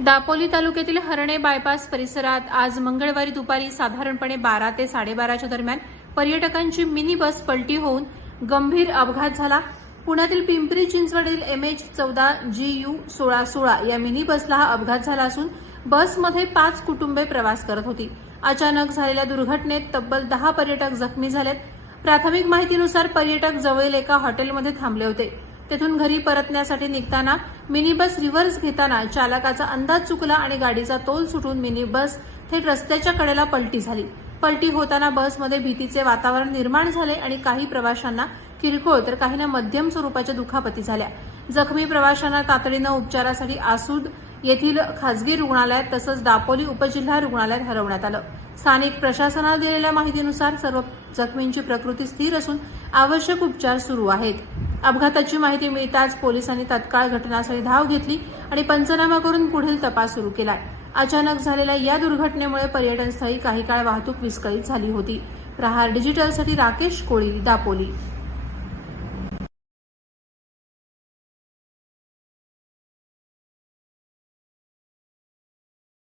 दापोली तालुक्यातील हरणे बायपास परिसरात आज मंगळवारी दुपारी साधारणपणे बारा ते साडेबाराच्या दरम्यान पर्यटकांची मिनी बस पलटी होऊन गंभीर अपघात झाला. पुण्यातील पिंपरी चिंचवडील एम एच चौदा जी यू सोळा सोळा या मिनी बसला हा अपघात झाला असून बसमध्ये पाच कुटुंबे प्रवास करत होती. अचानक झालेल्या दुर्घटनेत तब्बल दहा पर्यटक जखमी झालेत. प्राथमिक माहितीनुसार पर्यटक जवळील एका हॉटेलमध्ये थांबले होते. तेथून घरी परतण्यासाठी निघताना मिनी बस रिव्हर्स घेताना चालकाचा अंदाज चुकला आणि गाडीचा तोल सुटून मिनी बस थेट रस्त्याच्या कडेला पलटी झाली. पलटी होताना बसमध्ये भीतीचे वातावरण निर्माण झाले आणि काही प्रवाशांना किरकोळ तर काहींना मध्यम स्वरूपाच्या दुखापती झाल्या. जखमी प्रवाशांना तातडीनं उपचारासाठी आसूद येथील खासगी रुग्णालयात तसंच दापोली उपजिल्हा रुग्णालयात हलवण्यात आलं. स्थानिक प्रशासनाला दिलेल्या माहितीनुसार सर्व जखमींची प्रकृती स्थिर असून आवश्यक उपचार सुरू आहेत. अपघाताची माहिती मिळताच पोलिसांनी तत्काळ घटनास्थळी धाव घेतली आणि पंचनामा करून पुढील तपास सुरू केलाय. अचानक झालेल्या या दुर्घटनेमुळे पर्यटनस्थळी काही काळ वाहतूक विस्कळीत झाली होती. प्रहार डिजिटलसाठी राकेश कोळी दापोली.